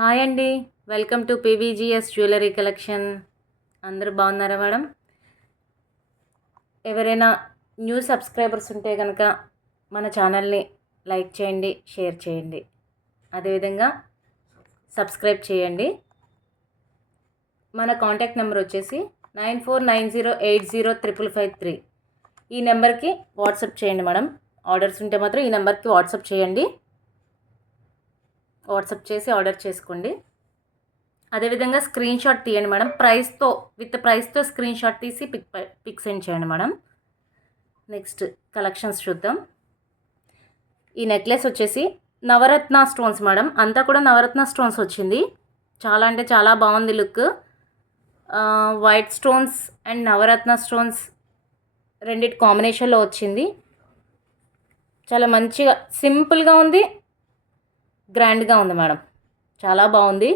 Hi అండి. Welcome to PVGS jewellery collection. అందరూ బాగున్నారా మేడం? ఎవరైనా న్యూ సబ్స్క్రైబర్స్ ఉంటే కనుక మన ఛానల్ని లైక్ చేయండి, షేర్ చేయండి, అదేవిధంగా సబ్స్క్రైబ్ చేయండి. మన కాంటాక్ట్ నెంబర్ వచ్చేసి 9490805553. ఈ నెంబర్కి వాట్సాప్ చేయండి మేడం. ఆర్డర్స్ ఉంటే మాత్రం ఈ నెంబర్కి వాట్సాప్ చేయండి. వాట్సాప్ చేసి ఆర్డర్ చేసుకోండి. అదేవిధంగా స్క్రీన్ షాట్ తీయండి మేడం. విత్ ప్రైస్తో స్క్రీన్ షాట్ తీసి పిక్ సెండ్ చేయండి మేడం. నెక్స్ట్ కలెక్షన్స్ చూద్దాం. ఈ నెక్లెస్ వచ్చేసి నవరత్న స్టోన్స్ మేడం. అంతా కూడా నవరత్న స్టోన్స్ వచ్చింది. చాలా అంటే చాలా బాగుంది look. White stones and navaratna stones రెండిటి కాంబినేషన్లో వచ్చింది. చాలా మంచిగా సింపుల్గా ఉంది, గ్రాండ్గా ఉంది మేడం. చాలా బాగుంది.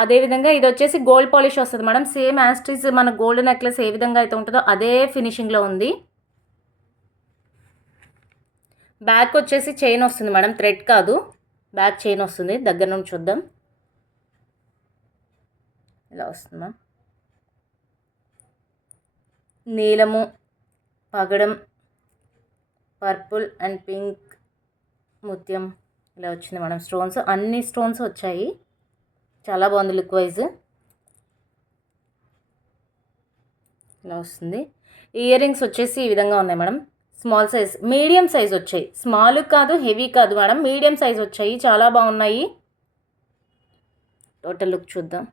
అదేవిధంగా ఇది వచ్చేసి గోల్డ్ పాలిష్ వస్తుంది మేడం. సేమ్ యాస్టిస్ మన గోల్డ్ నెక్లెస్ ఏ విధంగా అయితే ఉంటుందో అదే ఫినిషింగ్లో ఉంది. బ్యాక్ వచ్చేసి చైన్ వస్తుంది మేడం, థ్రెడ్ కాదు, బ్యాక్ చైన్ వస్తుంది. దగ్గర నుంచి చూద్దాం. ఇలా వస్తుంది మ్యామ్. నీలము, పగడం, పర్పుల్ అండ్ పింక్, ముత్యం ఇలా వచ్చింది మేడం. స్టోన్స్ అన్ని స్టోన్స్ వచ్చాయి. చాలా బాగుంది లుక్ వైజ్. ఇలా వస్తుంది. ఇయర్ రింగ్స్ వచ్చేసి ఈ విధంగా ఉన్నాయి madam. Small size, medium size వచ్చాయి. స్మాల్ కాదు, హెవీ కాదు మేడం, మీడియం సైజ్ వచ్చాయి. చాలా బాగున్నాయి. టోటల్ లుక్ చూద్దాం.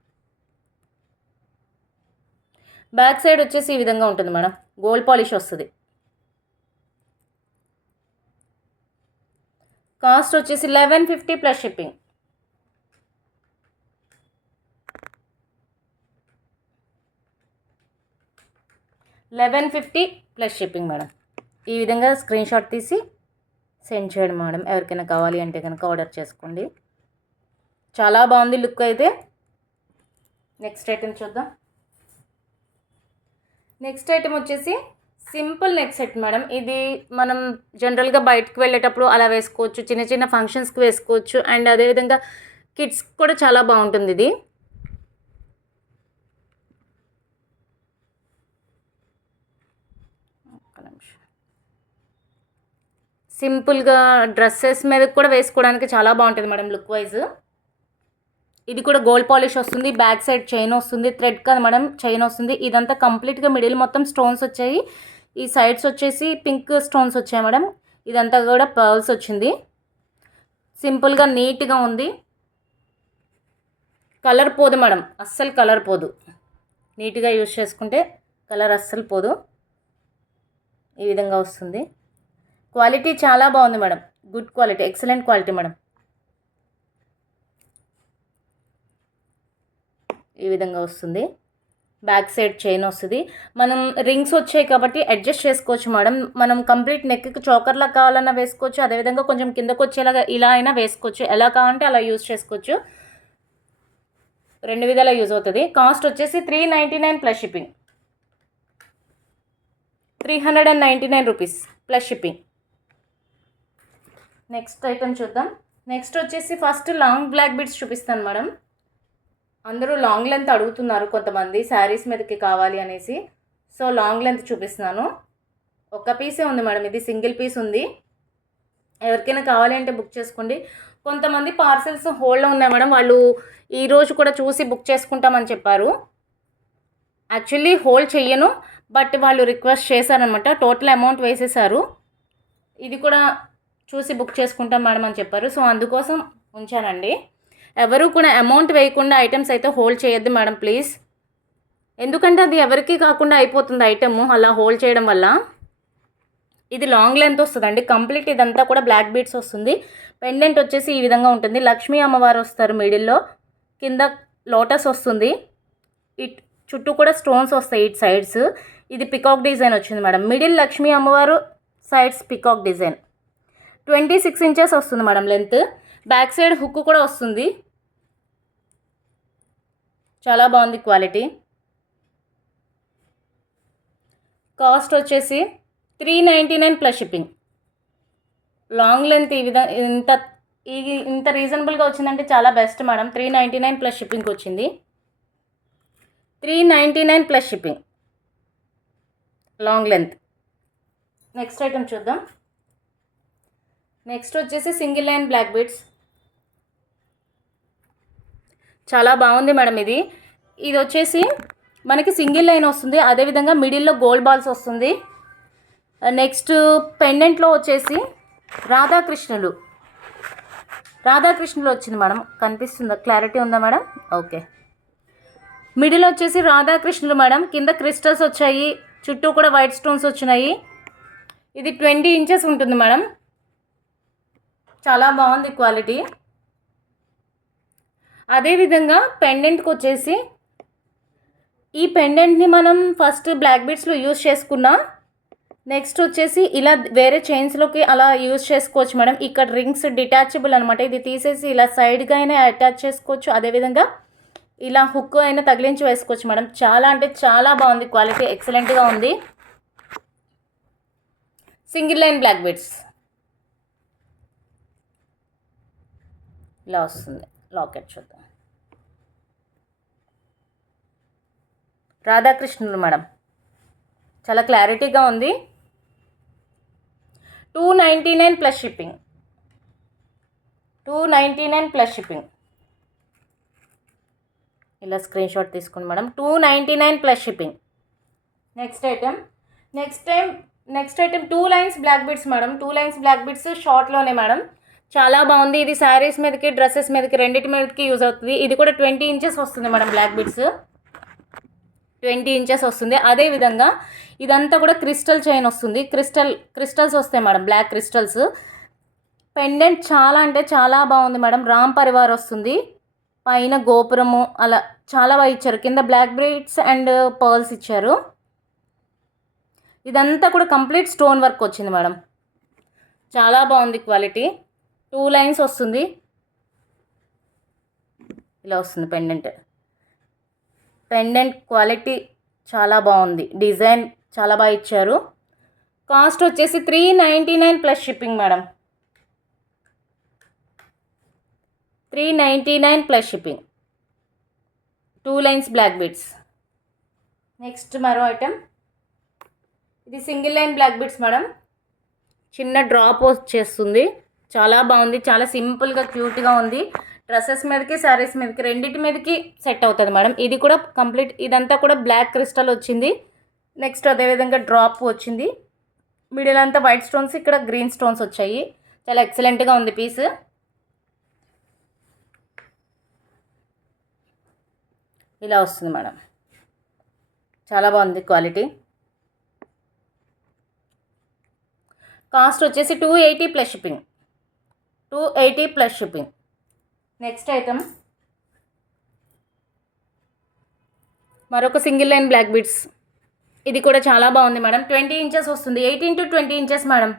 బ్యాక్ సైడ్ వచ్చేసి ఈ విధంగా ఉంటుంది మేడం. గోల్డ్ పాలిష్ వస్తుంది. కాస్ట్ వచ్చేసి 1150 plus shipping. 1150 plus shipping madam. ఈ విధంగా స్క్రీన్ షాట్ తీసి సెండ్ చేయండి మేడం. ఎవరికైనా కావాలి అంటే కనుక ఆర్డర్ చేసుకోండి. చాలా బాగుంది లుక్ అయితే. నెక్స్ట్ ఐటెం చూద్దాం. నెక్స్ట్ ఐటెం వచ్చేసి సింపుల్ నెక్ సెట్ మేడం. ఇది మనం జనరల్గా బయటకు వెళ్ళేటప్పుడు అలా వేసుకోవచ్చు, చిన్న చిన్న ఫంక్షన్స్కి వేసుకోవచ్చు, అండ్ అదేవిధంగా కిడ్స్కి కూడా చాలా బాగుంటుంది ఇది. సింపుల్గా డ్రెస్సెస్ మీద కూడా వేసుకోవడానికి చాలా బాగుంటుంది మేడం లుక్ వైజ్. ఇది కూడా గోల్డ్ పాలిష్ వస్తుంది. బ్యాక్ సైడ్ చైన్ వస్తుంది. థ్రెడ్ కదా మేడం, చైన్ వస్తుంది. ఇదంతా కంప్లీట్గా మిడిల్ మొత్తం స్టోన్స్ వచ్చాయి. ఈ సైడ్స్ వచ్చేసి పింక్ స్టోన్స్ వచ్చాయి మేడం. ఇదంతా కూడా పర్ల్స్ వచ్చింది. సింపుల్గా నీట్గా ఉంది. కలర్ పోదు మేడం, అస్సలు కలర్ పోదు. నీట్గా యూజ్ చేసుకుంటే కలర్ అస్సలు పోదు. ఈ విధంగా వస్తుంది. క్వాలిటీ చాలా బాగుంది madam. Good quality, excellent quality madam. ఈ విధంగా వస్తుంది. బ్యాక్ సైడ్ చైన్ వస్తుంది. మనం రింగ్స్ వచ్చాయి కాబట్టి అడ్జస్ట్ చేసుకోవచ్చు మేడం. మనం కంప్లీట్ నెక్కి చోకర్లా కావాలన్నా వేసుకోవచ్చు, అదేవిధంగా కొంచెం కిందకు వచ్చేలాగా ఇలా అయినా వేసుకోవచ్చు. ఎలా కావాలంటే అలా యూజ్ చేసుకోవచ్చు. రెండు విధాలా యూజ్ అవుతుంది. కాస్ట్ వచ్చేసి 399 plus shipping. 399 rupees plus shipping. Next item చూద్దాం. నెక్స్ట్ వచ్చేసి ఫస్ట్ లాంగ్ బ్లాక్ బీడ్స్ చూపిస్తాను మేడం. అందరూ లాంగ్ లెంత్ అడుగుతున్నారు కొంతమంది, శారీస్ మీదకి కావాలి అనేసి. సో లాంగ్ లెంత్ చూపిస్తున్నాను. ఒక పీసే ఉంది మేడం, ఇది సింగిల్ పీస్ ఉంది. ఎవరికైనా కావాలి అంటే బుక్ చేసుకోండి. కొంతమంది పార్సెల్స్ హోల్డ్లో ఉన్నాయి మేడం. వాళ్ళు ఈరోజు కూడా చూసి బుక్ చేసుకుంటామని చెప్పారు. యాక్చువల్లీ హోల్డ్ చెయ్యను, బట్ వాళ్ళు రిక్వెస్ట్ చేశారనమాట. టోటల్ అమౌంట్ వేసేసారు. ఇది కూడా చూసి బుక్ చేసుకుంటాం మేడం అని చెప్పారు. సో అందుకోసం ఉంచానండి. ఎవరు కూడా అమౌంట్ వేయకుండా ఐటమ్స్ అయితే హోల్డ్ చేయొద్దు మేడం ప్లీజ్. ఎందుకంటే అది ఎవరికి కాకుండా అయిపోతుంది ఐటమ్ అలా హోల్డ్ చేయడం వల్ల. ఇది లాంగ్ లెంత్ వస్తుందండి కంప్లీట్. ఇదంతా కూడా బ్లాక్ బీడ్స్ వస్తుంది. పెండెంట్ వచ్చేసి ఈ విధంగా ఉంటుంది. లక్ష్మీ అమ్మవారు వస్తారు మిడిల్లో, కింద లోటస్ వస్తుంది. ఇట్ చుట్టూ కూడా స్టోన్స్ వస్తాయి ఇటు సైడ్స్. ఇది పికాక్ డిజైన్ వచ్చింది మేడం. మిడిల్ లక్ష్మీ అమ్మవారు, సైడ్స్ పికాక్ డిజైన్. 26 ఇంచెస్ వస్తుంది madam length. Back side hook కూడా వస్తుంది. చాలా బాగుంది క్వాలిటీ. కాస్ట్ వచ్చేసి 399 ప్లస్ షిప్పింగ్. లాంగ్ లెంత్ ఈ విధంగా ఇంత ఈ ఇంత రీజనబుల్గా వచ్చిందంటే చాలా బెస్ట్ మేడం. 399 ప్లస్ షిప్పింగ్కి వచ్చింది. 399 plus shipping, long length. Next item చూద్దాం. నెక్స్ట్ వచ్చేసి సింగిల్ లైన్ బ్లాక్ బీడ్స్. చాలా బాగుంది మేడం. ఇది వచ్చేసి మనకి సింగిల్ లైన్ వస్తుంది, అదేవిధంగా మిడిల్లో గోల్డ్ బాల్స్ వస్తుంది. నెక్స్ట్ పెండెంట్లో వచ్చేసి రాధాకృష్ణులు వచ్చింది మేడం. కనిపిస్తుందా? క్లారిటీ ఉందా మేడం? ఓకే. మిడిల్ వచ్చేసి రాధాకృష్ణులు మేడం. కింద క్రిస్టల్స్ వచ్చాయి, చుట్టూ కూడా వైట్ స్టోన్స్ వచ్చినాయి. ఇది 20 ఇంచెస్ ఉంటుంది మేడం. చాలా బాగుంది క్వాలిటీ. అదేవిధంగా పెండెంట్కి వచ్చేసి ఈ పెండెంట్ని మనం ఫస్ట్ బ్లాక్ బీడ్స్లో యూజ్ చేసుకున్నా, నెక్స్ట్ వచ్చేసి ఇలా వేరే చైన్స్లోకి అలా యూజ్ చేసుకోవచ్చు మేడం. ఇక్కడ రింగ్స్ డిటాచబుల్ అనమాట. ఇది తీసేసి ఇలా సైడ్గా అయినా అటాచ్ చేసుకోవచ్చు, అదేవిధంగా ఇలా హుక్ అయినా తగిలించి వేసుకోవచ్చు మేడం. చాలా అంటే చాలా బాగుంది క్వాలిటీ, ఎక్సలెంట్గా ఉంది. సింగిల్ లైన్ బ్లాక్ బీడ్స్ ఇలా వస్తుంది. లాకెట్ చూద్దాం. రాధాకృష్ణులు మేడం, చాలా క్లారిటీగా ఉంది. 299 ప్లస్ షిప్పింగ్, 299 ప్లస్ షిప్పింగ్. ఇలా స్క్రీన్ షాట్ తీసుకోండి madam. 299 plus shipping. Next item 2 lines black beads madam. 2 lines black beads షార్ట్లోనే మేడం. చాలా బాగుంది. ఇది శారీస్ మీదకి, డ్రెస్సెస్ మీదకి, రెండింటి మీదకి యూజ్ అవుతుంది. ఇది కూడా 20 ఇంచెస్ వస్తుంది మేడం. బ్లాక్ బీడ్స్ 20 ఇంచెస్ వస్తుంది. అదేవిధంగా ఇదంతా కూడా క్రిస్టల్ చైన్ వస్తుంది. క్రిస్టల్స్ వస్తాయి మేడం, బ్లాక్ క్రిస్టల్స్. పెండెంట్ చాలా అంటే చాలా బాగుంది మేడం. రామ్ పరివార్ వస్తుంది, పైన గోపురము అలా చాలా బాగా ఇచ్చారు. కింద బ్లాక్ బీడ్స్ అండ్ పర్ల్స్ ఇచ్చారు. ఇదంతా కూడా కంప్లీట్ స్టోన్ వర్క్ వచ్చింది మేడం. చాలా బాగుంది క్వాలిటీ. 2 లైన్స్ వస్తుంది. ఇలా వస్తుంది పెండెంట్ క్వాలిటీ చాలా బాగుంది. డిజైన్ చాలా బాగా ఇచ్చారు. కాస్ట్ వచ్చేసి 399 plus shipping madam. 399 plus shipping. 2 lines black beads. Next మరో ఐటమ్. ఇది single line black beads madam. చిన్న డ్రాప్ వచ్చేస్తుంది. చాలా బాగుంది. చాలా సింపుల్గా క్యూట్గా ఉంది. డ్రెస్సెస్ మీదకి, శారీస్ మీదకి, రెండింటి మీదకి సెట్ అవుతుంది మేడం. ఇది కూడా కంప్లీట్, ఇదంతా కూడా బ్లాక్ క్రిస్టల్ వచ్చింది. నెక్స్ట్ అదేవిధంగా డ్రాప్ వచ్చింది. మిడిల్ అంతా వైట్ స్టోన్స్, ఇక్కడ గ్రీన్ స్టోన్స్ వచ్చాయి. చాలా ఎక్సలెంట్గా ఉంది పీస్. ఇలా వస్తుంది మేడం. చాలా బాగుంది క్వాలిటీ. కాస్ట్ వచ్చేసి 280 plus shipping. 280 plus shipping. Next item మరొక సింగిల్ లైన్ బ్లాక్ బీడ్స్. ఇది కూడా చాలా బాగుంది మేడం. 20 ఇంచెస్ వస్తుంది. 18 to 20 ఇంచెస్ మేడం.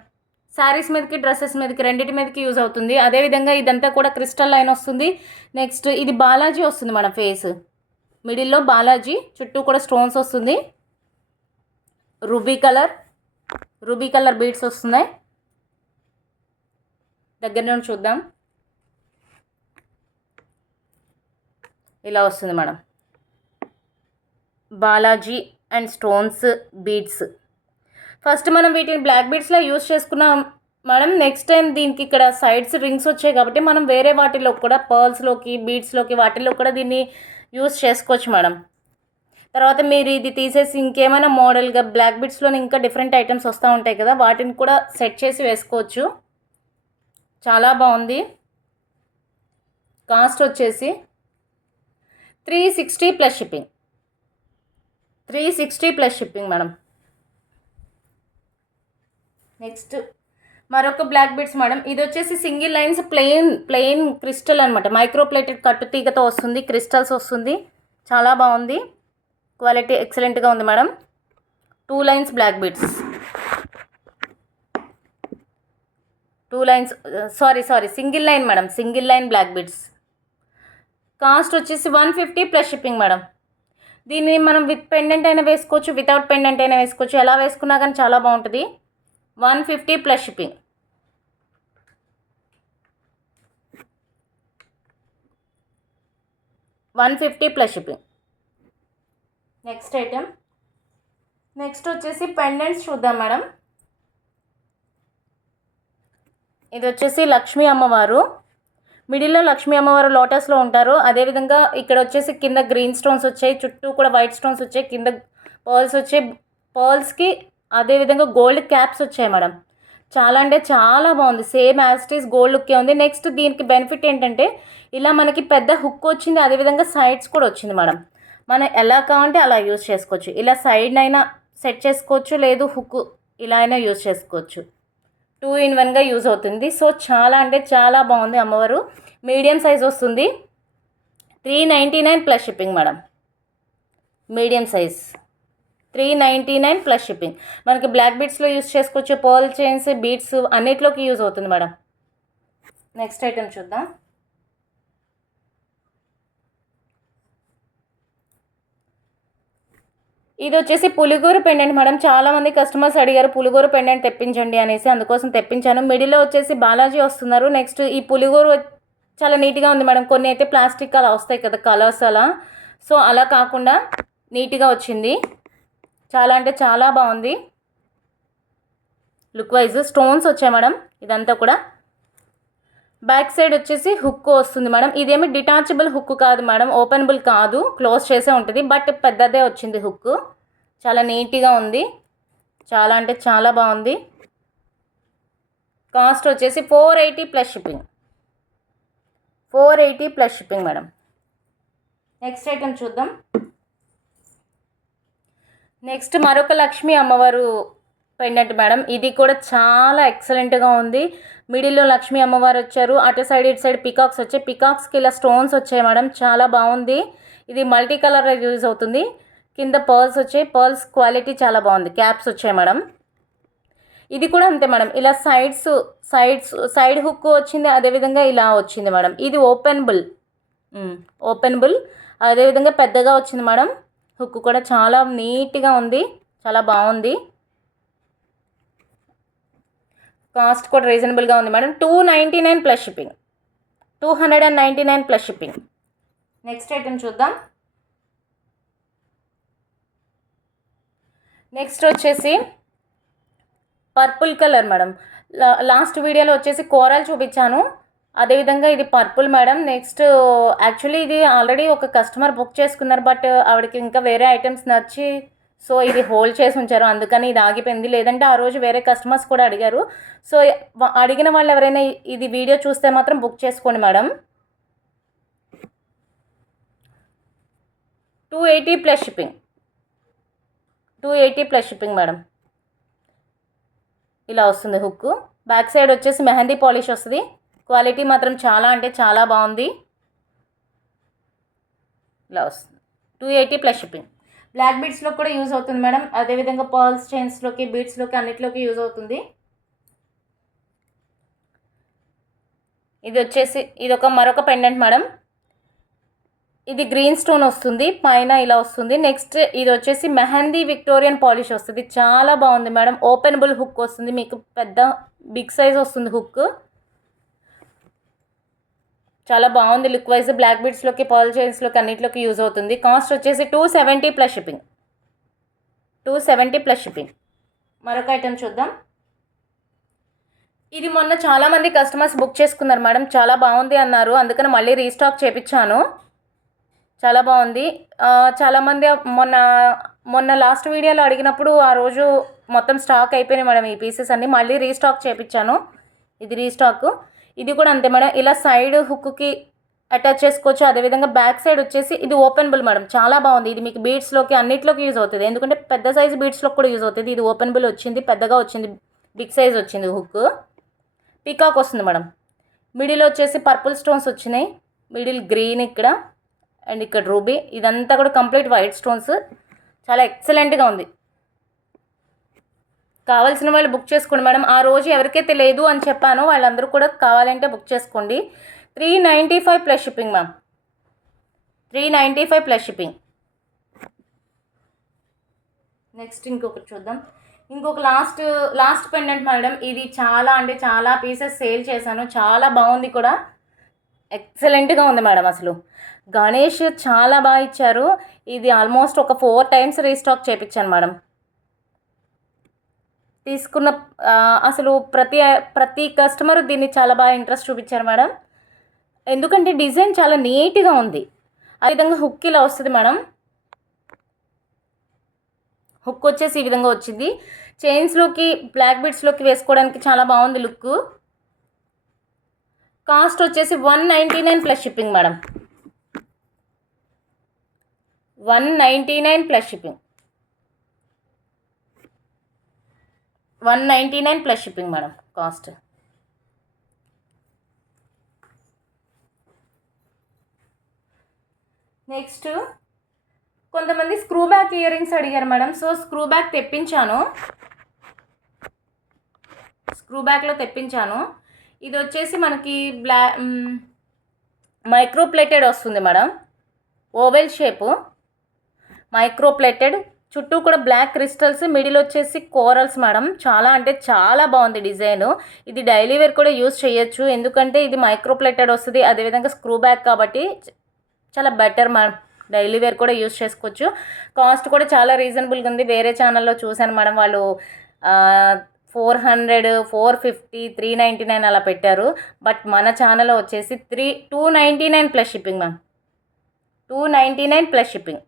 శారీస్ మీదకి, డ్రెస్సెస్ మీదకి, రెండింటి మీదకి యూజ్ అవుతుంది. అదేవిధంగా ఇదంతా కూడా క్రిస్టల్ లైన్ వస్తుంది. నెక్స్ట్ ఇది బాలాజీ వస్తుంది మేడం. ఫేస్ మిడిల్లో బాలాజీ, చుట్టూ కూడా స్టోన్స్ వస్తుంది. రూబీ కలర్ బీడ్స్ వస్తున్నాయి. దగ్గర నుండి చూద్దాం. ఇలా వస్తుంది madam. Balaji and stones beads. First మనం వీటిని బ్లాక్ బీడ్స్లో యూజ్ చేసుకున్నాం మేడం. నెక్స్ట్ టైం దీనికి ఇక్కడ సైడ్స్ రింగ్స్ వచ్చాయి కాబట్టి మనం వేరే వాటిలో కూడా, పర్ల్స్లోకి, బీడ్స్లోకి, వాటిల్లో కూడా దీన్ని యూజ్ చేసుకోవచ్చు మేడం. తర్వాత మీరు ఇది తీసేసి ఇంకేమైనా మోడల్గా బ్లాక్ బీడ్స్లోని ఇంకా డిఫరెంట్ ఐటమ్స్ వస్తూ ఉంటాయి కదా, వాటిని కూడా సెట్ చేసి వేసుకోవచ్చు. చాలా బాగుంది. కాస్ట్ వచ్చేసి 360 plus shipping. 360 plus shipping madam. Next మరొక బ్లాక్ బీడ్స్ మేడం. ఇది వచ్చేసి సింగిల్ లైన్స్ ప్లెయిన్ క్రిస్టల్ అనమాట. మైక్రోప్లేటెడ్ కట్టు తీగతో వస్తుంది, క్రిస్టల్స్ వస్తుంది. చాలా బాగుంది. క్వాలిటీ ఎక్సలెంట్గా ఉంది madam. 2 lines black beads. 2 lines sorry single line madam. Single line black beads. Cost వచ్చేసి 150 ప్లస్ షిప్పింగ్ మేడం. దీన్ని మనం విత్ పెండెంట్ అయినా వేసుకోవచ్చు, వితౌట్ పెండెంట్ అయినా వేసుకోవచ్చు. ఎలా వేసుకున్నా కానీ చాలా బాగుంటుంది. 150 plus shipping. 150 plus shipping. Next item. Next వచ్చేసి పెండెంట్స్ చూద్దాం మేడం. ఇది వచ్చేసి లక్ష్మీ అమ్మవారు, మిడిల్లో లక్ష్మీ అమ్మవారు లోటస్లో ఉంటారు. అదేవిధంగా ఇక్కడ వచ్చేసి కింద గ్రీన్ స్టోన్స్ వచ్చాయి, చుట్టూ కూడా వైట్ స్టోన్స్ వచ్చాయి, కింద పర్ల్స్ వచ్చాయి. పర్ల్స్కి అదేవిధంగా గోల్డ్ క్యాప్స్ వచ్చాయి మేడం. చాలా అంటే చాలా బాగుంది, సేమ్ యాస్టీస్ గోల్డ్ లుక్కే ఉంది. నెక్స్ట్ దీనికి బెనిఫిట్ ఏంటంటే ఇలా మనకి పెద్ద హుక్ వచ్చింది, అదేవిధంగా సైడ్స్ కూడా వచ్చింది మేడం. మనం ఎలా కావాలంటే అలా యూజ్ చేసుకోవచ్చు. ఇలా సైడ్ అయినా సెట్ చేసుకోవచ్చు, లేదు హుక్ ఇలా అయినా యూజ్ చేసుకోవచ్చు. 2 in 1గా యూజ్ అవుతుంది. సో చాలా అంటే చాలా బాగుంది. అమ్మవారు మీడియం సైజ్ వస్తుంది. 399 plus shipping madam. Medium size 399 plus shipping. మనకి బ్లాక్ బీడ్స్లో యూజ్ చేసుకోవచ్చు, పర్ల్ చైన్స్, బీడ్స్ అన్నిట్లోకి యూజ్ అవుతుంది మేడం. నెక్స్ట్ ఐటమ్ చూద్దాం. ఇది వచ్చేసి పులిగోరు పెండెంట్ మేడం. చాలామంది కస్టమర్స్ అడిగారు పులిగోరు పెండెంట్ తెప్పించండి అనేసి, అందుకోసం తెప్పించాను. మిడిల్లో వచ్చేసి బాలాజీ వస్తున్నారు. నెక్స్ట్ ఈ పులిగోరు చాలా నీట్గా ఉంది మేడం. కొన్ని అయితే ప్లాస్టిక్ అలా వస్తాయి కదా కలర్స్ అలా, సో అలా కాకుండా నీట్గా వచ్చింది. చాలా అంటే చాలా బాగుంది. లుక్ వైజ్ స్టోన్స్ వచ్చాయి మేడం. ఇదంతా కూడా బ్యాక్ సైడ్ వచ్చేసి హుక్ వస్తుంది మేడం. ఇదేమి డిటాచబుల్ హుక్ కాదు మేడం, ఓపెనబుల్ కాదు, క్లోజ్ చేసే ఉంటుంది. బట్ పెద్దదే వచ్చింది హుక్. చాలా నీట్గా ఉంది, చాలా అంటే చాలా బాగుంది. కాస్ట్ వచ్చేసి 480 plus shipping. 480 plus shipping madam. Next item చూద్దాం. నెక్స్ట్ మరొక లక్ష్మీ అమ్మవారు పెండెంట్ మేడం. ఇది కూడా చాలా ఎక్సలెంట్గా ఉంది. మిడిల్లో లక్ష్మీ అమ్మవారు వచ్చారు, అటు సైడ్ ఇటు సైడ్ పికాక్స్ వచ్చాయి. పికాక్స్కి ఇలా స్టోన్స్ వచ్చాయి మేడం, చాలా బాగుంది. ఇది మల్టీ కలర్ యూజ్ అవుతుంది. కింద పర్ల్స్ వచ్చాయి, పర్ల్స్ క్వాలిటీ చాలా బాగుంది. క్యాప్స్ వచ్చాయి మేడం. ఇది కూడా అంతే మేడం, ఇలా సైడ్ హుక్ వచ్చింది, అదేవిధంగా ఇలా వచ్చింది మేడం. ఇది ఓపెనబుల్ అదేవిధంగా పెద్దగా వచ్చింది మేడం. హుక్ కూడా చాలా నీట్గా ఉంది, చాలా బాగుంది. కాస్ట్ కూడా రీజనబుల్గా ఉంది madam. 299 plus shipping. 299 plus shipping. Next item చూద్దాం. నెక్స్ట్ వచ్చేసి పర్పుల్ కలర్ మేడం. లాస్ట్ వీడియోలో వచ్చేసి కోరల్ చూపించాను, అదేవిధంగా ఇది పర్పుల్ మేడం. నెక్స్ట్ యాక్చువల్లీ ఇది ఆల్రెడీ ఒక కస్టమర్ బుక్ చేసుకున్నారు, బట్ ఆవిడకి ఇంకా వేరే ఐటమ్స్ నచ్చి సో ఇది హోల్డ్ చేసి ఉంచారు, అందుకని ఇది ఆగిపోయింది. లేదంటే ఆ రోజు వేరే కస్టమర్స్ కూడా అడిగారు. సో అడిగిన వాళ్ళు ఎవరైనా ఇది వీడియో చూస్తే మాత్రం బుక్ చేసుకోండి madam. 280 plus shipping. 280 plus shipping madam. ఇలా వస్తుంది హుక్. బ్యాక్ సైడ్ వచ్చేసి మెహందీ పాలిష్ వస్తుంది. క్వాలిటీ మాత్రం చాలా అంటే చాలా బాగుంది. ఇలా వస్తుంది. 280 ప్లస్ షిప్పింగ్. బ్లాక్ బీడ్స్లో కూడా యూజ్ అవుతుంది మేడం, అదేవిధంగా పర్ల్స్ చైన్స్లోకి, బీడ్స్లోకి అన్నిట్లోకి యూజ్ అవుతుంది. ఇది వచ్చేసి ఇది మరొక పెండెంట్ మేడం. ఇది గ్రీన్ స్టోన్ వస్తుంది, పైన ఇలా వస్తుంది. నెక్స్ట్ ఇది వచ్చేసి మెహందీ విక్టోరియన్ పాలిష్ వస్తుంది. చాలా బాగుంది మేడం. ఓపెనబుల్ హుక్ వస్తుంది, మీకు పెద్ద బిగ్ సైజ్ వస్తుంది హుక్. చాలా బాగుంది లుక్ వైజ్. బ్లాక్ బీడ్స్లోకి, పర్ల్ చైన్స్లోకి అన్నిట్లోకి యూజ్ అవుతుంది. కాస్ట్ వచ్చేసి 270 ప్లస్ షిప్పింగ్. 270 plus shipping. మరొక ఐటమ్ చూద్దాం. ఇది మొన్న చాలామంది కస్టమర్స్ బుక్ చేసుకున్నారు మేడం, చాలా బాగుంది అన్నారు, అందుకని మళ్ళీ రీస్టాక్ చేయించాను. చాలా బాగుంది. చాలామంది మొన్న లాస్ట్ వీడియోలో అడిగినప్పుడు ఆ రోజు మొత్తం స్టాక్ అయిపోయినాయి మేడం ఈ పీసెస్ అన్నీ, మళ్ళీ రీస్టాక్ చేయించాను. ఇది రీస్టాక్. ఇది కూడా అంతే మేడం, ఇలా సైడ్ హుక్కి అటాచ్ చేసుకోవచ్చు. అదేవిధంగా బ్యాక్ సైడ్ వచ్చేసి ఇది ఓపెనబుల్ మేడం, చాలా బాగుంది. ఇది మీకు బీడ్స్లోకి అన్నిట్లోకి యూజ్ అవుతుంది, ఎందుకంటే పెద్ద సైజు బీడ్స్లోకి కూడా యూజ్ అవుతుంది. ఇది ఓపెనబుల్ వచ్చింది, పెద్దగా వచ్చింది, బిగ్ సైజ్ వచ్చింది హుక్. పీకాక్ వస్తుంది మేడం. మిడిల్ వచ్చేసి పర్పుల్ స్టోన్స్ వచ్చినాయి, మిడిల్ గ్రీన్ ఇక్కడ అండ్ ఇక్కడ రూబీ. ఇదంతా కూడా కంప్లీట్ వైట్ స్టోన్స్, చాలా ఎక్సలెంట్గా ఉంది. కావాల్సిన వాళ్ళు బుక్ చేసుకోండి మేడం. ఆ రోజు ఎవరికైతే లేదు అని చెప్పానో వాళ్ళందరూ కూడా కావాలంటే బుక్ చేసుకోండి. 395 plus shipping ma'am. 395 plus shipping. Next ఇంకొకటి చూద్దాం. ఇంకొక లాస్ట్ పెండెంట్ మేడం. ఇది చాలా అంటే చాలా పీసెస్ సేల్ చేశాను, చాలా బాగుంది కూడా. ఎక్సలెంట్గా ఉంది మేడం. అసలు గణేష్ చాలా బాగా ఇచ్చారు. ఇది ఆల్మోస్ట్ ఒక 4 టైమ్స్ రీస్టాక్ చేయించాను మేడం. తీసుకున్న అసలు ప్రతి కస్టమర్ దీన్ని చాలా బాగా ఇంట్రెస్ట్ చూపించారు మేడం. ఎందుకంటే డిజైన్ చాలా నీట్గా ఉంది. అదేవిధంగా హుక్ ఇలా వస్తుంది మేడం. హుక్ వచ్చేసి ఈ విధంగా వచ్చింది. చైన్స్లోకి బ్లాక్ బీడ్స్లోకి వేసుకోవడానికి చాలా బాగుంది లుక్. కాస్ట్ వచ్చేసి 199 plus shipping madam. 199 plus shipping. 199 plus shipping madam cost. Next కొంతమంది స్క్రూ బ్యాక్ ఇయర్ రింగ్స్ అడిగారు మేడం. సో స్క్రూ బ్యాక్ తెప్పించాను. స్క్రూ బ్యాక్లో తెప్పించాను. ఇది వచ్చేసి మనకి మైక్రో ప్లేటెడ్ వస్తుంది madam. Oval shape micro plated, చుట్టూ కూడా బ్లాక్ క్రిస్టల్స్, మిడిల్ వచ్చేసి కోరల్స్ మేడం. చాలా అంటే చాలా బాగుంది డిజైన్. ఇది డైలీ వేర్ కూడా యూస్ చేయొచ్చు, ఎందుకంటే ఇది మైక్రో ప్లేటెడ్ వస్తుంది. అదేవిధంగా స్క్రూ బ్యాక్ కాబట్టి చాలా బెటర్ మేడం. డైలీ వేర్ కూడా యూస్ చేసుకోవచ్చు. కాస్ట్ కూడా చాలా రీజనబుల్గా ఉంది. వేరే ఛానల్లో చూశాను మేడం, వాళ్ళు 400, 450, 399 అలా పెట్టారు. బట్ మన ఛానల్లో వచ్చేసి 299 plus shipping ma'am. 299 plus shipping.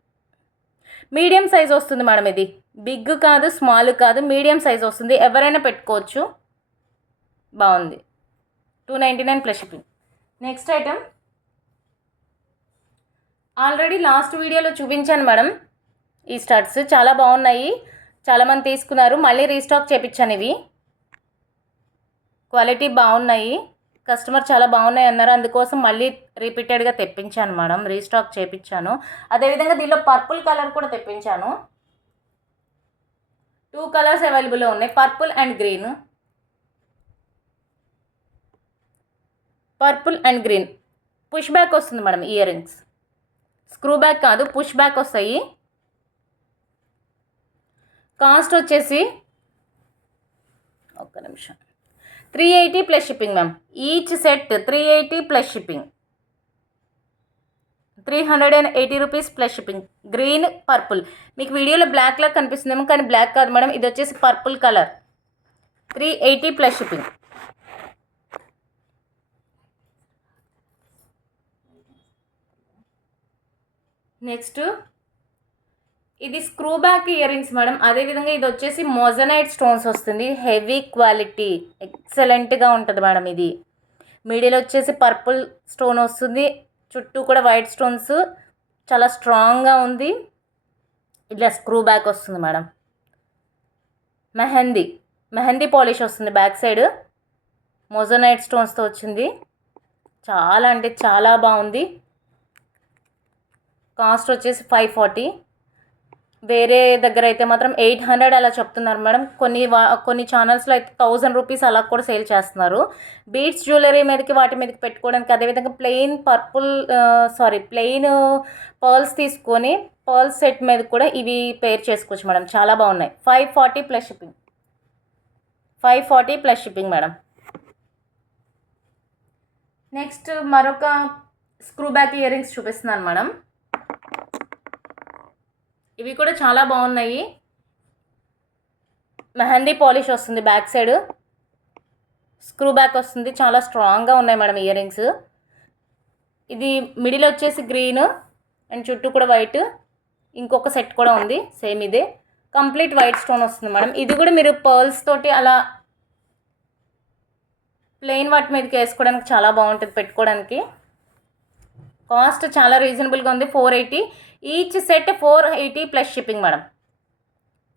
Medium size వస్తుంది మేడం. ఇది బిగ్ కాదు, స్మాల్ కాదు, మీడియం సైజ్ వస్తుంది. ఎవరైనా పెట్టుకోవచ్చు. బాగుంది. 299 plus shipping. Next item already last వీడియోలో చూపించాను మేడం. ఈ స్టడ్స్ చాలా బాగున్నాయి, చాలామంది తీసుకున్నారు. మళ్ళీ రీస్టాక్ చేయించాను. ఇవి క్వాలిటీ బాగున్నాయి, కస్టమర్ చాలా బాగున్నాయి అన్నారు. అందుకోసం మళ్ళీ రిపీటెడ్గా తెప్పించాను మేడం, రీస్టాక్ చేయించాను. అదేవిధంగా దీనిలో పర్పుల్ కలర్ కూడా తెప్పించాను. 2 కలర్స్ అవైలబుల్లో ఉన్నాయి, purple and green. Purple and green. Push back వస్తుంది madam ear rings. Screw back కాదు, పుష్ బ్యాక్ వస్తాయి. కాస్ట్ వచ్చేసి ఒక్క నిమిషం 380 plus shipping ma'am. Each set 380 plus shipping. 380 rupees plus shipping. Green, purple. మీకు వీడియోలో బ్లాక్లా కనిపిస్తుందేమో, కానీ బ్లాక్ కాదు మేడం, ఇది వచ్చేసి purple colour. 380 plus shipping. Next ఇది screw back year rings madam. అదేవిధంగా ఇది వచ్చేసి మోజనైట్ స్టోన్స్ వస్తుంది. హెవీ క్వాలిటీ, ఎక్సలెంట్గా ఉంటుంది మేడం. ఇది మిడిల్ వచ్చేసి పర్పుల్ స్టోన్ వస్తుంది, చుట్టూ కూడా వైట్ స్టోన్స్, చాలా స్ట్రాంగ్గా ఉంది. ఇట్లా స్క్రూ బ్యాక్ వస్తుంది మేడం. మెహందీ పాలిష్ వస్తుంది బ్యాక్ సైడ్. మోజనైట్ స్టోన్స్తో వచ్చింది. చాలా అంటే చాలా బాగుంది. కాస్ట్ వచ్చేసి 540. వేరే దగ్గర అయితే మాత్రం 800 అలా చెప్తున్నారు మేడం. కొన్ని ఛానల్స్లో అయితే 1000 రూపీస్ అలా కూడా సేల్ చేస్తున్నారు. బీడ్స్ జ్యువెలరీ మీదకి వాటి మీదకి పెట్టుకోవడానికి. అదేవిధంగా ప్లెయిన్ పర్ల్స్ తీసుకొని పర్ల్స్ సెట్ మీద కూడా ఇవి పేర్ చేసుకోవచ్చు మేడం. చాలా బాగున్నాయి. 540 plus shipping. 540 plus shipping madam. Next మరొక స్క్రూ బ్యాక్ ఇయర్ రింగ్స్ చూపిస్తున్నాను మేడం. ఇవి కూడా చాలా బాగున్నాయి. మెహందీ పాలిష్ వస్తుంది బ్యాక్ సైడ్, స్క్రూ బ్యాక్ వస్తుంది. చాలా స్ట్రాంగ్గా ఉన్నాయి మేడం ఇయర్ రింగ్స్. ఇది మిడిల్ వచ్చేసి గ్రీన్ అండ్ చుట్టూ కూడా వైట్. ఇంకొక సెట్ కూడా ఉంది సేమ్ ఇదే, కంప్లీట్ వైట్ స్టోన్ వస్తుంది మేడం. ఇది కూడా మీరు పర్ల్స్ తోటి అలా ప్లెయిన్ వాటి మీదకి వేసుకోవడానికి చాలా బాగుంటుంది పెట్టుకోవడానికి. కాస్ట్ చాలా రీజనబుల్గా ఉంది. 480. Each set 480 plus shipping madam.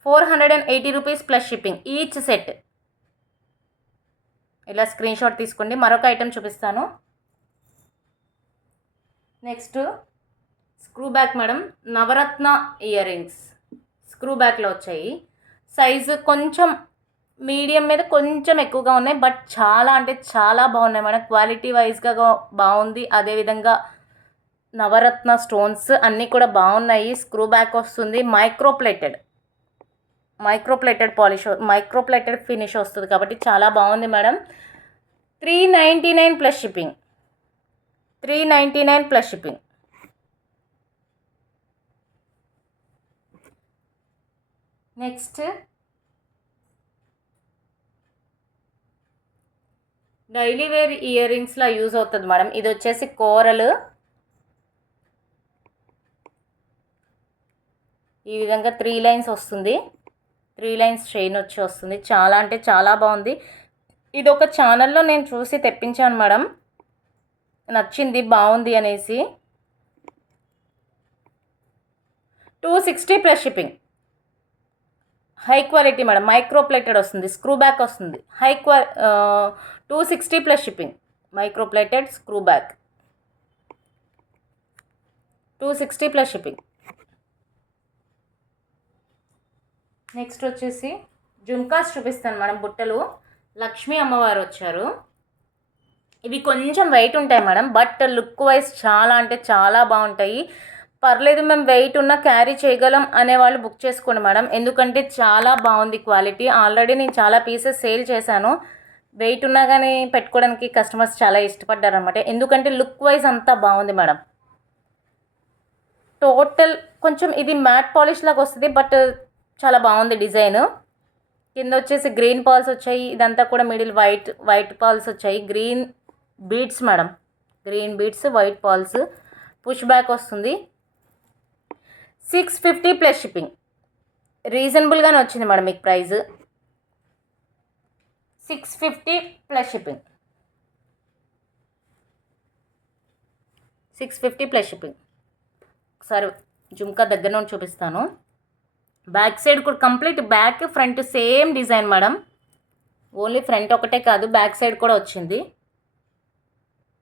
480 rupees plus shipping each set. ఇలా స్క్రీన్ షాట్ తీసుకోండి. మరొక ఐటెం చూపిస్తాను. Next screw back madam. Navaratna ear rings screw బ్యాక్లో వచ్చాయి. సైజు కొంచెం మీడియం మీద కొంచెం ఎక్కువగా ఉన్నాయి, బట్ చాలా అంటే చాలా బాగున్నాయి మేడం. క్వాలిటీ వైజ్గా బాగుంది. అదేవిధంగా నవరత్న స్టోన్స్ అన్నీ కూడా బాగున్నాయి. స్క్రూ బ్యాక్ వస్తుంది. Micro plated polish, micro plated finish వస్తుంది కాబట్టి చాలా బాగుంది madam. 399 plus shipping. 399 plus shipping. Next daily wear ear రింగ్స్లా యూజ్ అవుతుంది మేడం. ఇది వచ్చేసి కోరల్, ఈ విధంగా 3 లైన్స్ వస్తుంది. 3 లైన్స్ చైన్ వచ్చి వస్తుంది. చాలా అంటే చాలా బాగుంది. ఇది ఒక ఛానల్లో నేను చూసి తెప్పించాను మేడం, నచ్చింది బాగుంది అనేసి. 260 plus shipping. High quality madam, micro plated వస్తుంది, స్క్రూ బ్యాక్ వస్తుంది. 260 plus shipping. Micro plated screw back 260 plus shipping. Next వచ్చేసి జుమ్కాస్ చూపిస్తాను మేడం. బుట్టలు లక్ష్మీ అమ్మవారు వచ్చారు. ఇవి కొంచెం వెయిట్ ఉంటాయి మేడం, బట్ లుక్ వైజ్ చాలా అంటే చాలా బాగుంటాయి. పర్లేదు మేము వెయిట్ ఉన్న క్యారీ చేయగలం అనేవాళ్ళు బుక్ చేసుకోండి మేడం, ఎందుకంటే చాలా బాగుంది క్వాలిటీ. ఆల్రెడీ నేను చాలా పీసెస్ సేల్ చేశాను. వెయిట్ ఉన్నా కానీ పెట్టుకోవడానికి కస్టమర్స్ చాలా ఇష్టపడ్డారు అనమాట, ఎందుకంటే లుక్ వైజ్ అంతా బాగుంది మేడం. టోటల్ కొంచెం ఇది మ్యాట్ పాలిష్ లాగా వస్తుంది, బట్ చాలా బాగుంది డిజైన్. కింద వచ్చేసి గ్రీన్ పాల్స్ వచ్చాయి. ఇదంతా కూడా మిడిల్ వైట్ పాల్స్ వచ్చాయి. Green beads madam, green beads, white Paul's. Push back వస్తుంది. 650 ప్లస్ షిప్పింగ్. రీజనబుల్గానే వచ్చింది మేడం మీకు price. 650 plus shipping. 650 plus shipping. ఒకసారి జుమ్కా దగ్గర నుండి చూపిస్తాను. బ్యాక్ సైడ్ కూడా complete back front same design madam. Only front ఒకటే కాదు, బ్యాక్ సైడ్ కూడా వచ్చింది.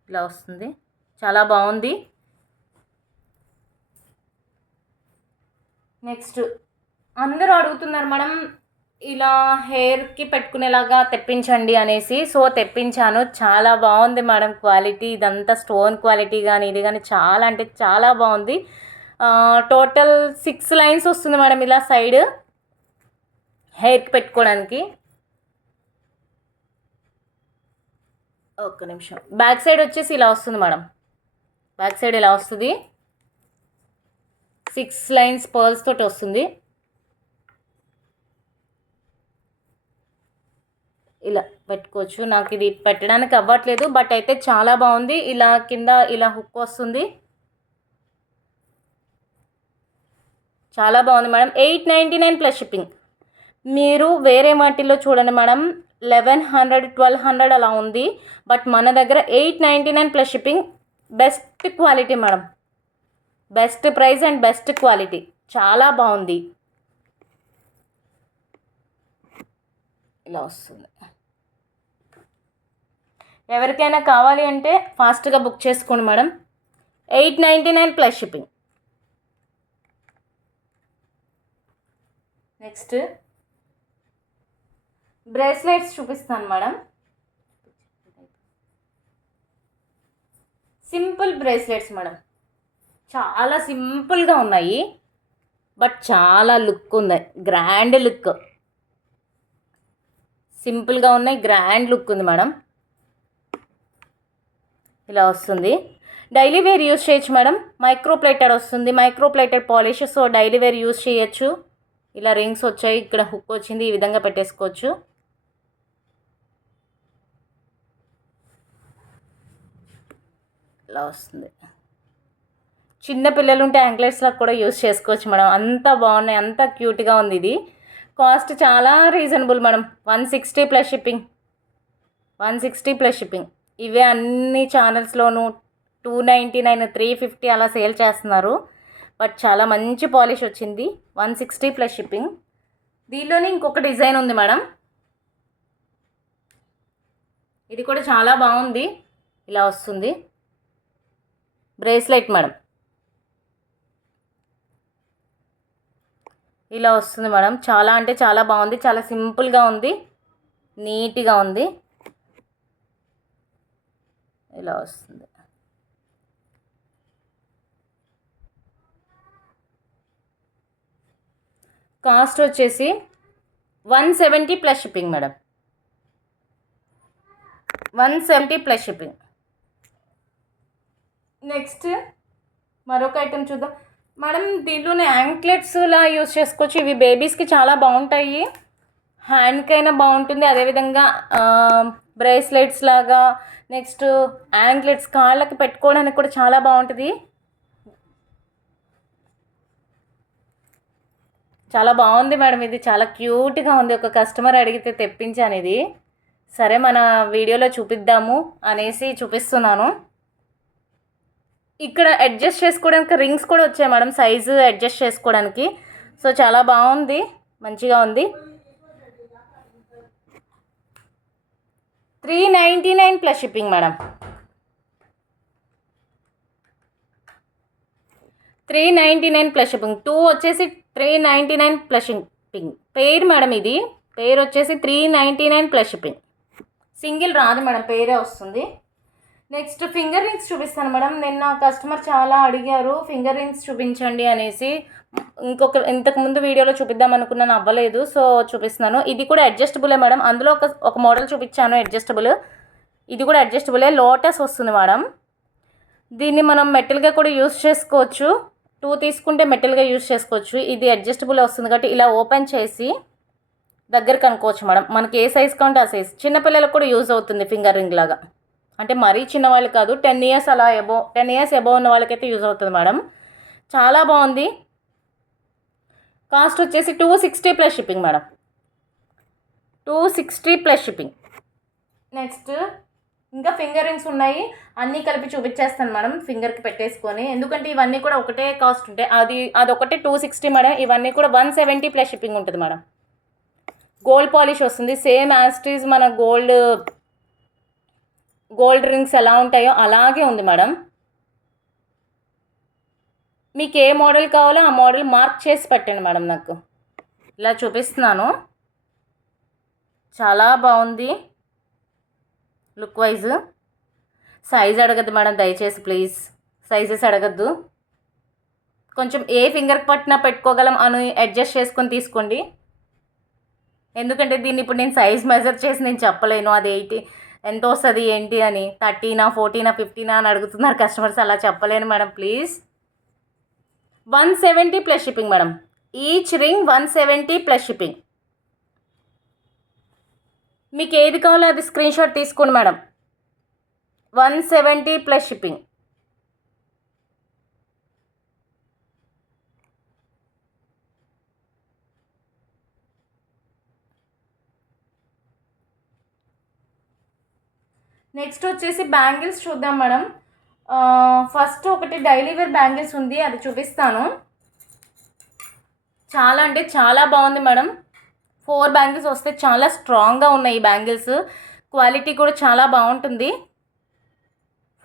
ఇలా వస్తుంది, చాలా బాగుంది. నెక్స్ట్ అందరూ అడుగుతున్నారు మేడం ఇలా హెయిర్కి పెట్టుకునేలాగా తెప్పించండి అనేసి, సో తెప్పించాను. చాలా బాగుంది మేడం క్వాలిటీ. ఇదంతా స్టోన్ క్వాలిటీ కానీ ఇది కానీ చాలా అంటే చాలా బాగుంది. టోటల్ 6 లైన్స్ వస్తుంది మేడం ఇలా సైడ్ హెయిర్కి పెట్టుకోవడానికి. ఒక్క నిమిషం. బ్యాక్ సైడ్ వచ్చేసి ఇలా వస్తుంది మేడం. బ్యాక్ సైడ్ ఇలా వస్తుంది. 6 లైన్స్ పర్ల్స్ తోటి వస్తుంది. ఇలా పెట్టుకోవచ్చు. నాకు ఇది పెట్టడానికి అవ్వట్లేదు, బట్ అయితే చాలా బాగుంది. ఇలా కింద ఇలా హుక్ వస్తుంది, చాలా బాగుంది మేడం. 899 plus shipping. మీరు వేరే వాటిల్లో చూడండి మేడం 1100 1200 అలా ఉంది, బట్ మన దగ్గర 899 plus shipping. Best quality madam, best price and best quality, చాలా బాగుంది. ఇలా వస్తుంది. ఎవరికైనా కావాలి అంటే ఫాస్ట్గా బుక్ చేసుకోండి madam. 899 plus shipping. Next bracelets చూపిస్తాను మేడం. సింపుల్ బ్రేస్లెట్స్ మేడం, చాలా సింపుల్గా ఉన్నాయి, బట్ చాలా లుక్ ఉంది, గ్రాండ్ లుక్. సింపుల్గా ఉన్నాయి, గ్రాండ్ లుక్ ఉంది మేడం. ఇలా వస్తుంది. డైలీ వేర్ యూజ్ చేయొచ్చు మేడం. మైక్రో ప్లేటెడ్ వస్తుంది, micro plated polish, so daily wear use చేయొచ్చు. ఇలా రింగ్స్ వచ్చాయి, ఇక్కడ హుక్ వచ్చింది, ఈ విధంగా పెట్టేసుకోవచ్చు. ఇలా వస్తుంది. చిన్న పిల్లలు ఉంటే యాంక్లెట్స్లకు కూడా యూజ్ చేసుకోవచ్చు మేడం. అంత బాగున్నాయి, అంత క్యూట్గా ఉంది. ఇది కాస్ట్ చాలా reasonable madam. 160 plus shipping. 160 plus shipping. ఇవే అన్ని ఛానల్స్లోనూ 299 350 అలా సేల్ చేస్తున్నారు, బట్ చాలా మంచి పాలిష్ వచ్చింది. 160 ప్లస్ షిప్పింగ్. దీనిలోనే ఇంకొక డిజైన్ ఉంది మేడం, ఇది కూడా చాలా బాగుంది. ఇలా వస్తుంది బ్రేస్లెట్ మేడం. ఇలా వస్తుంది మేడం, చాలా అంటే చాలా బాగుంది, చాలా సింపుల్గా ఉంది, నీట్గా ఉంది. ఇలా వస్తుంది. కాస్ట్ వచ్చేసి 170 plus shipping madam. 170 plus shipping. Next మరొక ఐటెం చూద్దాం మేడం. దీంట్లోనే యాంక్లెట్స్లా యూస్ చేసుకోవచ్చు. ఇవి బేబీస్కి చాలా బాగుంటాయి, హ్యాండ్కైనా బాగుంటుంది, అదేవిధంగా బ్రేస్లెట్స్ లాగా. నెక్స్ట్ యాంక్లెట్స్ కాళ్ళకి పెట్టుకోవడానికి కూడా చాలా బాగుంటుంది. చాలా బాగుంది మేడం, ఇది చాలా క్యూట్గా ఉంది. ఒక కస్టమర్ అడిగితే తెప్పించాను ఇది. సరే మన వీడియోలో చూపిద్దాము అనేసి చూపిస్తున్నాను. ఇక్కడ అడ్జస్ట్ చేసుకోవడానికి రింగ్స్ కూడా వచ్చాయి మేడం, సైజు అడ్జస్ట్ చేసుకోవడానికి. సో చాలా బాగుంది, మంచిగా ఉంది. 399 plus shipping madam. 399 plus shipping. 2 వచ్చేసి 399 ప్లస్ షిప్పింగ్. పెయిర్ మేడం, ఇది పెయిర్ వచ్చేసి 399 ప్లస్ షిప్పింగ్. సింగిల్ రాదు మేడం, పెయిరే వస్తుంది. నెక్స్ట్ ఫింగర్ రింగ్స్ చూపిస్తాను మేడం. నిన్న కస్టమర్ చాలా అడిగారు ఫింగర్ రింగ్స్ చూపించండి అనేసి. ఇంతకుముందు వీడియోలో చూపిద్దాం అనుకున్నాను, అవ్వలేదు, సో చూపిస్తున్నాను. ఇది కూడా అడ్జస్టబులే మేడం. అందులో ఒక మోడల్ చూపించాను అడ్జస్టబుల్, ఇది కూడా అడ్జస్టబులే. లోటస్ వస్తుంది మేడం. దీన్ని మనం మెటల్గా కూడా యూస్ చేసుకోవచ్చు. 2 తీసుకుంటే మెటల్గా యూస్ చేసుకోవచ్చు. ఇది అడ్జస్టబుల్ వస్తుంది కాబట్టి ఇలా ఓపెన్ చేసి దగ్గరకు అనుకోవచ్చు మేడం. మనకి ఏ సైజ్ కావాలంటే ఆ సైజ్. చిన్నపిల్లలకు కూడా యూజ్ అవుతుంది ఫింగర్ రింగ్ లాగా. అంటే మరీ చిన్నవాళ్ళు కాదు, 10 ఇయర్స్ అలా ఎబో 10 ఇయర్స్ ఎబో ఉన్న వాళ్ళకైతే యూజ్ అవుతుంది మేడం. చాలా బాగుంది. కాస్ట్ వచ్చేసి 260 plus shipping madam. 260 plus shipping. Next ఇంకా ఫింగర్ రింగ్స్ ఉన్నాయి, అన్నీ కలిపి చూపించేస్తాను మేడం ఫింగర్కి పెట్టేసుకొని. ఎందుకంటే ఇవన్నీ కూడా ఒకటే కాస్ట్ ఉంటాయి. అదొకటే 260 మేడం. ఇవన్నీ కూడా 170 ప్లస్ షిప్పింగ్ ఉంటుంది మేడం. గోల్డ్ పాలిష్ వస్తుంది, సేమ్ యాస్టీజ్ మన గోల్డ్ రింగ్స్ ఎలా ఉంటాయో అలాగే ఉంది మేడం. మీకు ఏ మోడల్ కావాలో ఆ మోడల్ మార్క్ చేసి పెట్టండి మేడం. నాకు ఇలా చూపిస్తున్నాను, చాలా బాగుంది లుక్ వైజ్. సైజ్ అడగద్దు మేడం దయచేసి, ప్లీజ్ సైజెస్ అడగద్దు. కొంచెం ఏ ఫింగర్కి పట్టినా పెట్టుకోగలం అని అడ్జస్ట్ చేసుకొని తీసుకోండి. ఎందుకంటే దీన్ని ఇప్పుడు నేను సైజ్ మెజర్ చేసి నేను చెప్పలేను అది ఎంత వస్తుంది ఏంటి అని. 13, 14, 15 అని అడుగుతున్నారు కస్టమర్స్, అలా చెప్పలేను madam please. 170 plus shipping madam. Each ring 170 plus shipping. మీకు ఏది కావాలో అది స్క్రీన్ షాట్ తీసుకోండి మేడం. 170 plus shipping. నెక్స్ట్ వచ్చేసి బ్యాంగిల్స్ చూద్దాం మేడం. ఫస్ట్ ఒకటి డైలీ వేర్ బ్యాంగిల్స్ ఉంది, అది చూపిస్తాను. చాలా అంటే చాలా బాగుంది మేడం. 4 బ్యాంగిల్స్ వస్తే చాలా స్ట్రాంగ్గా ఉన్నాయి ఈ బ్యాంగిల్స్. క్వాలిటీ కూడా చాలా బాగుంటుంది.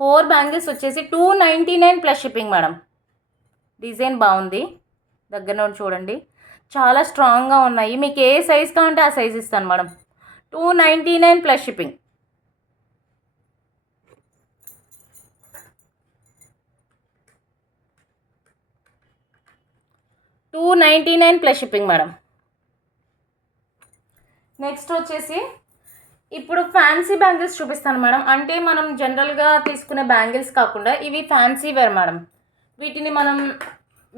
4 బ్యాంగిల్స్ వచ్చేసి 299 ప్లస్ షిప్పింగ్ మేడం. డిజైన్ బాగుంది, దగ్గర నుండి చూడండి, చాలా స్ట్రాంగ్గా ఉన్నాయి. మీకు ఏ సైజ్ కావాలంటే ఆ సైజ్ ఇస్తాను madam. 299 plus shipping. 299 plus shipping madam. Next వచ్చేసి ఇప్పుడు ఫ్యాన్సీ బ్యాంగిల్స్ చూపిస్తాను మేడం. అంటే మనం జనరల్గా తీసుకునే బ్యాంగిల్స్ కాకుండా ఇవి ఫ్యాన్సీ వేర్ మేడం. వీటిని మనం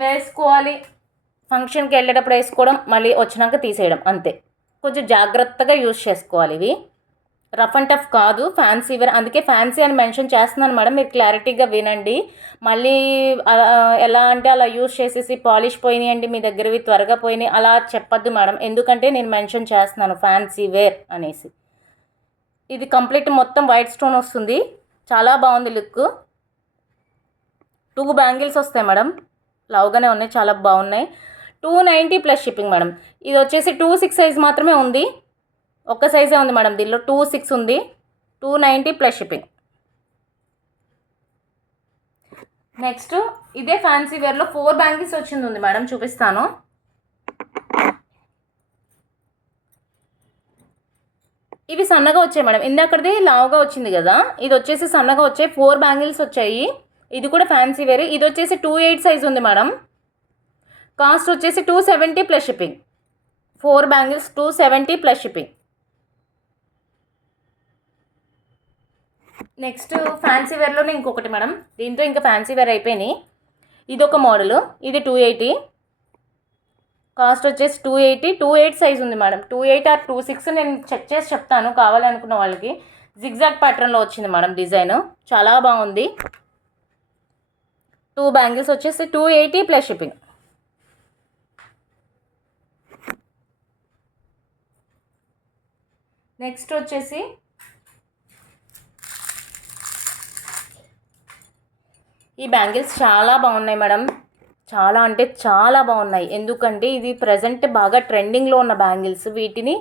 వేసుకోవాలి, ఫంక్షన్కి వెళ్ళేటప్పుడు వేసుకోవడం, మళ్ళీ వచ్చినాక తీసేయడం అంతే. కొంచెం జాగ్రత్తగా యూజ్ చేసుకోవాలి. ఇవి రఫ్ అండ్ టఫ్ కాదు, ఫ్యాన్సీ వేర్. అందుకే ఫ్యాన్సీ అని మెన్షన్ చేస్తున్నాను మేడం, మీరు క్లారిటీగా వినండి. మళ్ళీ ఎలా అంటే అలా యూజ్ చేసేసి పాలిష్ పోయినాయండి మీ దగ్గరవి, త్వరగా పోయినాయి అలా చెప్పొద్దు మేడం. ఎందుకంటే నేను మెన్షన్ చేస్తున్నాను ఫ్యాన్సీ వేర్ అనేసి. ఇది కంప్లీట్ మొత్తం వైట్ స్టోన్ వస్తుంది, చాలా బాగుంది లుక్. 2 బ్యాంగిల్స్ వస్తాయి మేడం, లావుగానే ఉన్నాయి, చాలా బాగున్నాయి. 290 ప్లస్ షిప్పింగ్ మేడం. ఇది వచ్చేసి 26 సైజ్ మాత్రమే ఉంది, ఒక్క సైజే ఉంది మేడం దీనిలో. 26 ఉంది, 290 ప్లస్ షిప్పింగ్. నెక్స్ట్ ఇదే ఫ్యాన్సీ వేర్లో 4 బ్యాంగిల్స్ వచ్చింది ఉంది మేడం, చూపిస్తాను. ఇవి సన్నగా వచ్చాయి మేడం, ఇందాకది లావుగా వచ్చింది కదా, ఇది వచ్చేసి సన్నగా వచ్చాయి. 4 బ్యాంగిల్స్ వచ్చాయి. ఇది కూడా ఫ్యాన్సీ వేర్. ఇది వచ్చేసి 28 సైజ్ ఉంది మేడం. కాస్ట్ వచ్చేసి 270 plus shipping. 4 bangles 270 plus shipping. Next fancy వేర్లోనే ఇంకొకటి మేడం, దీంతో ఇంకా ఫ్యాన్సీ వేర్ అయిపోయినాయి. ఇది ఒక మోడలు, ఇది 280, కాస్ట్ వచ్చేసి 280. 28 సైజ్ ఉంది మేడం, 28 ఆర్ 26 నేను చెక్ చేసి చెప్తాను కావాలి అనుకున్న వాళ్ళకి. జిగ్జాగ్ ప్యాటర్న్లో వచ్చింది మేడం డిజైన్, చాలా బాగుంది. 2 బ్యాంగిల్స్ వచ్చేసి 280 ప్లస్ షిప్పింగ్. నెక్స్ట్ వచ్చేసి ఈ బ్యాంగిల్స్ చాలా బాగున్నాయి మేడం, చాలా అంటే చాలా బాగున్నాయి. ఎందుకంటే ఇది ప్రజెంట్ బాగా ట్రెండింగ్లో ఉన్న బ్యాంగిల్స్. వీటిని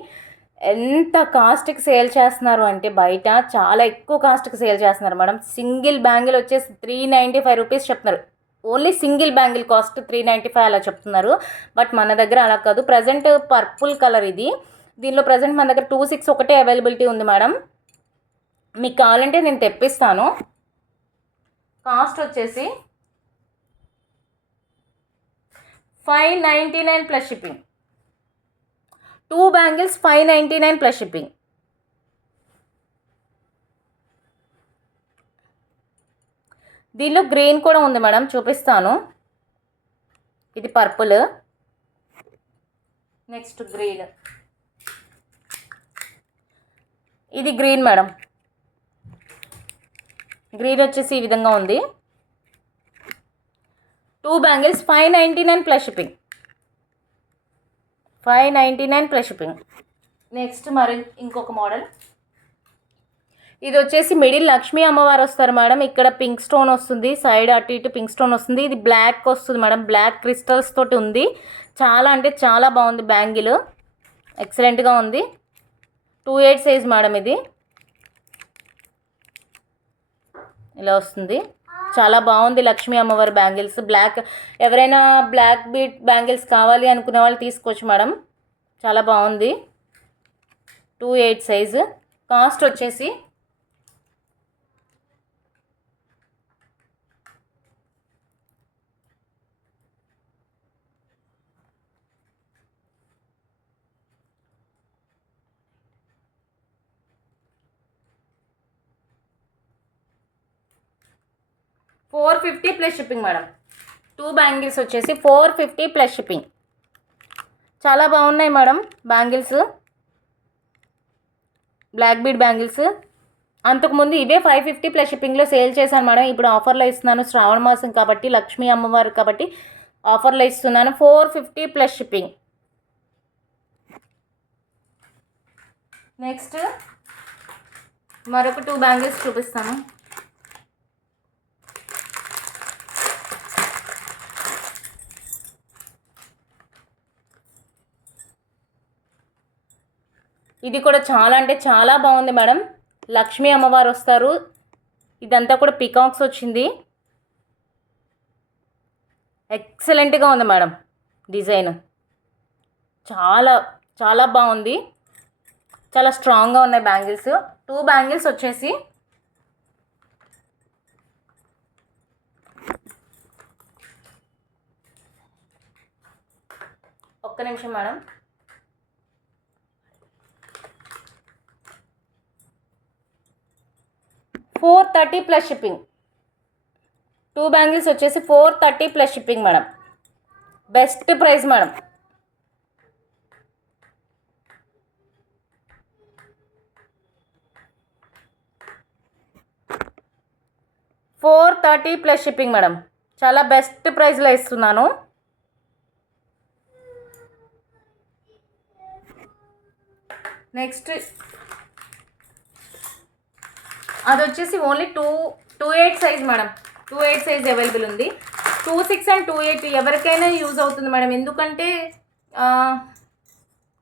ఎంత కాస్ట్కి సేల్ చేస్తున్నారు అంటే బయట చాలా ఎక్కువ కాస్ట్కి సేల్ చేస్తున్నారు మేడం. సింగిల్ బ్యాంగిల్ వచ్చేసి 395 రూపీస్ చెప్తున్నారు. ఓన్లీ సింగిల్ బ్యాంగిల్ కాస్ట్ 395 అలా చెప్తున్నారు. బట్ మన దగ్గర అలా కాదు. ప్రజెంట్ పర్పుల్ కలర్ ఇది, దీనిలో ప్రజెంట్ మన దగ్గర 26 ఒకటే అవైలబిలిటీ ఉంది మేడం. మీకు కావాలంటే నేను తెప్పిస్తాను. కాస్ట్ వచ్చేసి 599 plus shipping. 2 bangles 599 plus shipping. దీనిలో గ్రీన్ కూడా ఉంది మేడం, చూపిస్తాను. ఇది పర్పుల్, నెక్స్ట్ గ్రీన్, ఇది గ్రీన్ మేడం. గ్రీన్ వచ్చేసి ఈ విధంగా ఉంది. 2 bangles 599 plus shipping. 599 plus shipping. Next మరి ఇంకొక మోడల్, ఇది వచ్చేసి మిడిల్ లక్ష్మీ అమ్మవారు వస్తారు మేడం. ఇక్కడ పింక్ స్టోన్ వస్తుంది, సైడ్ అటు ఇటు పింక్ స్టోన్ వస్తుంది. ఇది బ్లాక్ వస్తుంది మేడం, బ్లాక్ క్రిస్టల్స్ తోటి ఉంది. చాలా అంటే చాలా బాగుంది బ్యాంగిల్, ఎక్సలెంట్గా ఉంది. 28 సైజ్ మేడం. ఇది ఇలా వస్తుంది, చాలా బాగుంది లక్ష్మీ అమ్మవారి బ్యాంగిల్స్. బ్లాక్, ఎవరైనా బ్లాక్ బీట్ బ్యాంగిల్స్ కావాలి అనుకునే వాళ్ళు తీసుకోవచ్చు మేడం, చాలా బాగుంది. 28 సైజు. కాస్ట్ వచ్చేసి 450 ప్లస్ షిప్పింగ్ మేడం. 2 బ్యాంగిల్స్ వచ్చేసి 450 ప్లస్ షిప్పింగ్. చాలా బాగున్నాయి madam bangles, black bead bangles. అంతకుముందు ఇవే 550 ప్లస్ షిప్పింగ్లో సేల్ చేశాను మేడం. ఇప్పుడు ఆఫర్లో ఇస్తున్నాను, శ్రావణ మాసం కాబట్టి, లక్ష్మీ అమ్మవారు కాబట్టి ఆఫర్లో ఇస్తున్నాను. 450 ప్లస్ షిప్పింగ్. నెక్స్ట్ మరొక 2 బ్యాంగిల్స్ చూపిస్తాను. ఇది కూడా చాలా అంటే చాలా బాగుంది మేడం, లక్ష్మీ అమ్మవారు వస్తారు. ఇదంతా కూడా పికాక్స్ వచ్చింది, ఎక్సలెంట్గా ఉంది మేడం డిజైన్. చాలా చాలా బాగుంది, చాలా స్ట్రాంగ్గా ఉన్నాయి బ్యాంగిల్స్. 2 బ్యాంగిల్స్ వచ్చేసి ఒక్క నిమిషం మేడం. $430 plus shipping. 2 బ్యాంగిల్స్ వచ్చేసి 430 plus shipping madam. Best price madam. $430 plus shipping madam, చాలా బెస్ట్ ప్రైస్లో ఇస్తున్నాను. నెక్స్ట్ అది వచ్చేసి only 28 size madam. 28 size available ఉంది. 26 అండ్ 28 ఎవరికైనా యూజ్ అవుతుంది మేడం. ఎందుకంటే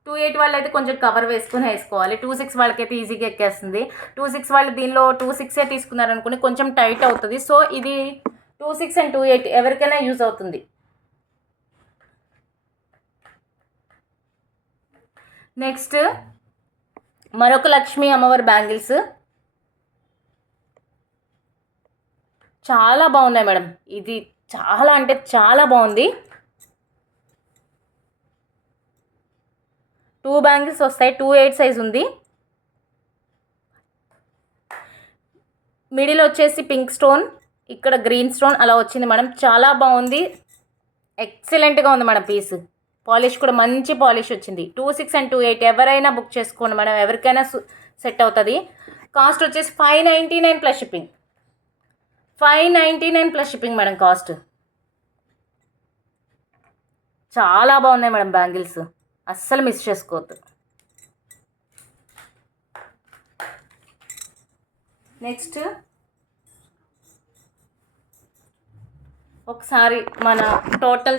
28 వాళ్ళు అయితే కొంచెం కవర్ వేసుకోవాలి. 26 వాళ్ళకైతే ఈజీగా ఎక్కేస్తుంది. 26 వాళ్ళు దీనిలో 26 తీసుకున్నారనుకుని కొంచెం టైట్ అవుతుంది. సో ఇది 26 అండ్ 28 ఎవరికైనా యూజ్ అవుతుంది. నెక్స్ట్ మరొక లక్ష్మీ అమ్మవారి బ్యాంగిల్స్ చాలా బాగున్నాయి మేడం. ఇది చాలా అంటే చాలా బాగుంది. 2 బ్యాంగిల్స్ వస్తాయి, 28 సైజ్ ఉంది. మిడిల్ వచ్చేసి పింక్ స్టోన్, ఇక్కడ గ్రీన్ స్టోన్ అలా వచ్చింది మేడం. చాలా బాగుంది, ఎక్సలెంట్గా ఉంది మేడం పీస్. పాలిష్ కూడా మంచి పాలిష్ వచ్చింది. 26 and 28 ఎవరైనా బుక్ చేసుకోండి మేడం, ఎవరికైనా సెట్ అవుతుంది. కాస్ట్ వచ్చేసి 599 plus shipping. 599 plus shipping madam cost. చాలా బాగున్నాయి మేడం బ్యాంగిల్స్, అస్సలు మిస్ చేసుకోవద్దు. నెక్స్ట్ ఒకసారి మన టోటల్